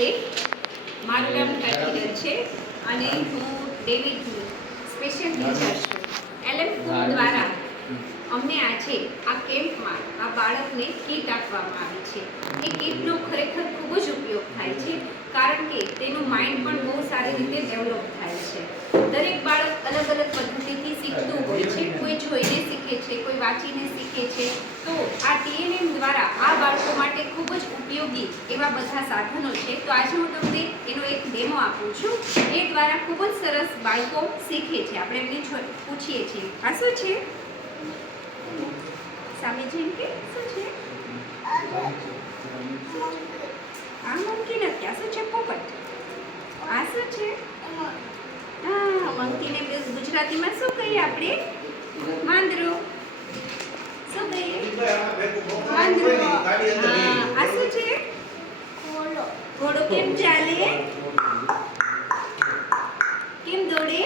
નમસ્તે, મારું નામ કીર્તિદર છે અને હું ડેવિડની સ્પેશિયલ ટીચર છું. LM સ્કૂલ દ્વારા અમને આજે આ કેમ્પમાં આ બાળકને કીટ આપવામાં આવી છે. એ કીટનો ખરેખર ખૂબ જ ઉપયોગ થાય છે, કારણ કે તેનું માઇન્ડ પણ બહુ સારી રીતે ડેવલપ થાય છે. દરેક બાળક અલગ અલગ પદ્ધતિથી શીખતું હોય છે. કોઈ જોઈને શીખે છે, કોઈ વાંચીને શીખે છે. તો આ TNM દ્વારા આ બાળકો માટે ખૂબ જ ઉપયોગી એવા બધા સાધનો છે. તો આજે હું તમને એનો એક ડેમો આપું છું. એ દ્વારા ખૂબ જ સરસ બાળકો શીખે છે. આપણે એમની પૂછીએ છીએ, આ શું છે? સામે જેમ કે શું છે? આ મંકી નથી, આ શું છે? પોપટ. આ શું છે? મંકીને ગુજરાતીમાં શું કહીએ આપણે? માંદરો. શું કહીએ? માંદરો. આ શું છે? ઘોડો કેમ ચાલે? કેમ દોડે?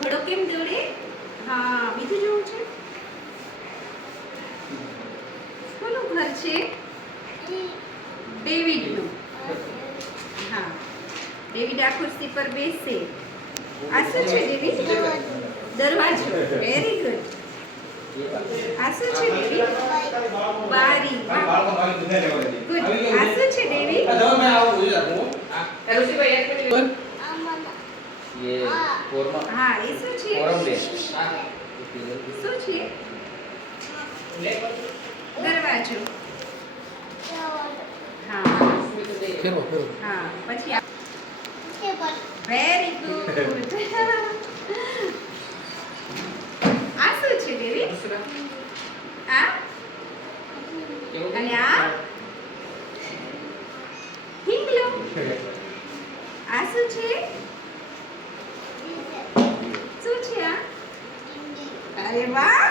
ઘોડો કેમ દોડે? હા, બીજું જોવું છે? કોનું ઘર છે? ડેવિડનું. હા, ડેવિડ આ ખુરશી પર બેસે. આ શું છે ડેવિડ? દરવાજો. Very good. આ શું છે ડેવિડ? બારી. ગુડ. આ શું છે ડેવિડ? હા, એ શું છે? શું છે? દરવાજો. હા. હા, પછી વેરી ગુડ. આ શું છે ડેવિડ? આ અને આ હિંગલો. આ શું છે? શું છે આ? અરે વાહ.